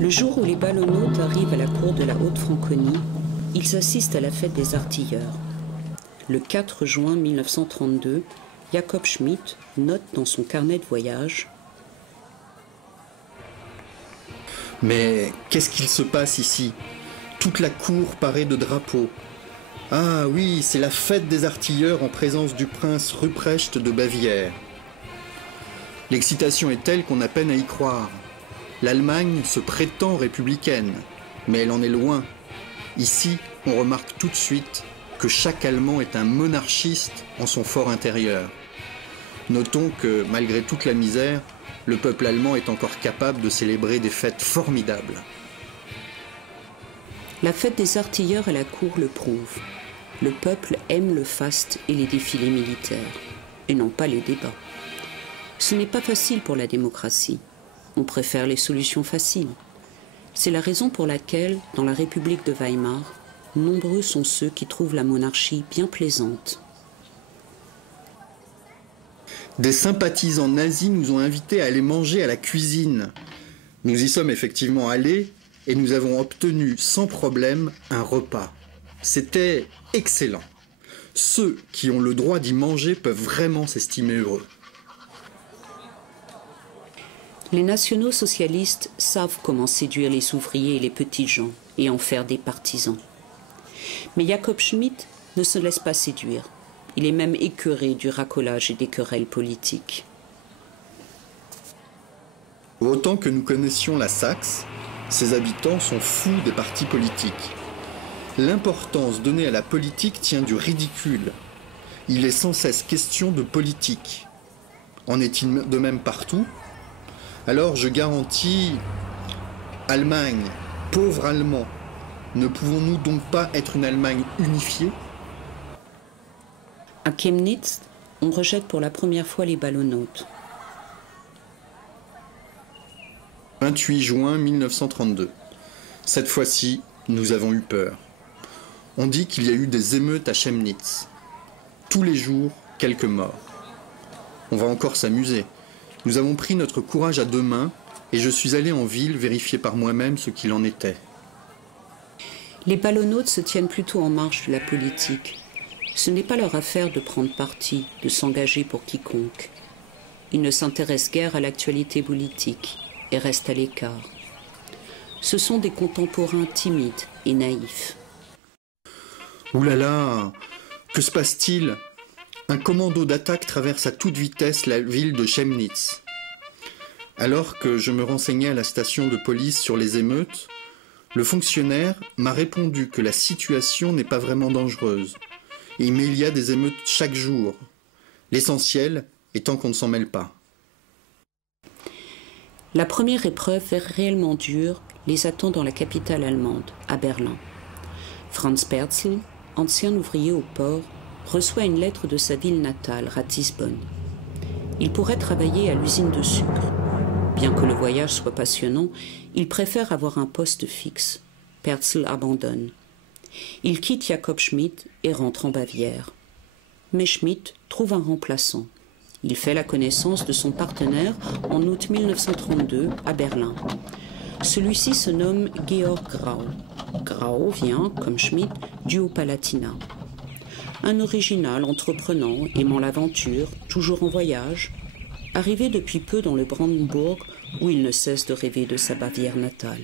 Le jour où les ballonnautes arrivent à la cour de la Haute-Franconie, ils assistent à la fête des artilleurs. Le 4 juin 1932, Jacob Schmidt note dans son carnet de voyage « Mais qu'est-ce qu'il se passe ici? Toute la cour parée de drapeaux. Ah oui, c'est la fête des artilleurs en présence du prince Ruprecht de Bavière. L'excitation est telle qu'on a peine à y croire. L'Allemagne se prétend républicaine, mais elle en est loin. Ici, on remarque tout de suite que chaque Allemand est un monarchiste en son fort intérieur. Notons que, malgré toute la misère, le peuple allemand est encore capable de célébrer des fêtes formidables. » La fête des artilleurs à la cour le prouve. Le peuple aime le faste et les défilés militaires, et non pas les débats. Ce n'est pas facile pour la démocratie. On préfère les solutions faciles. C'est la raison pour laquelle, dans la République de Weimar, nombreux sont ceux qui trouvent la monarchie bien plaisante. Des sympathisants nazis nous ont invités à aller manger à la cuisine. Nous y sommes effectivement allés et nous avons obtenu sans problème un repas. C'était excellent. Ceux qui ont le droit d'y manger peuvent vraiment s'estimer heureux. Les nationaux socialistes savent comment séduire les ouvriers et les petits gens et en faire des partisans. Mais Jacob Schmidt ne se laisse pas séduire. Il est même écœuré du racolage et des querelles politiques. Autant que nous connaissions la Saxe, ses habitants sont fous des partis politiques. L'importance donnée à la politique tient du ridicule. Il est sans cesse question de politique. En est-il de même partout ? Alors je garantis, Allemagne, pauvre Allemand, ne pouvons-nous donc pas être une Allemagne unifiée ? À Chemnitz, on rejette pour la première fois les ballonnautes. 28 juin 1932. Cette fois-ci, nous avons eu peur. On dit qu'il y a eu des émeutes à Chemnitz. Tous les jours, quelques morts. On va encore s'amuser. Nous avons pris notre courage à deux mains et je suis allé en ville vérifier par moi-même ce qu'il en était. Les ballonnautes se tiennent plutôt en marge de la politique. Ce n'est pas leur affaire de prendre parti, de s'engager pour quiconque. Ils ne s'intéressent guère à l'actualité politique et restent à l'écart. Ce sont des contemporains timides et naïfs. Ouh là là, que se passe-t-il ? Un commando d'attaque traverse à toute vitesse la ville de Chemnitz. Alors que je me renseignais à la station de police sur les émeutes, le fonctionnaire m'a répondu que la situation n'est pas vraiment dangereuse. Mais il y a des émeutes chaque jour. L'essentiel étant qu'on ne s'en mêle pas. La première épreuve réellement dure les attend dans la capitale allemande, à Berlin. Franz Perzel, ancien ouvrier au port, reçoit une lettre de sa ville natale, Ratisbonne. Il pourrait travailler à l'usine de sucre. Bien que le voyage soit passionnant, il préfère avoir un poste fixe. Perzel abandonne. Il quitte Jacob Schmidt et rentre en Bavière. Mais Schmidt trouve un remplaçant. Il fait la connaissance de son partenaire en août 1932 à Berlin. Celui-ci se nomme Georg Grau. Grau vient, comme Schmidt, du Haut-Palatinat. Un original entreprenant, aimant l'aventure, toujours en voyage, arrivé depuis peu dans le Brandenburg où il ne cesse de rêver de sa Bavière natale.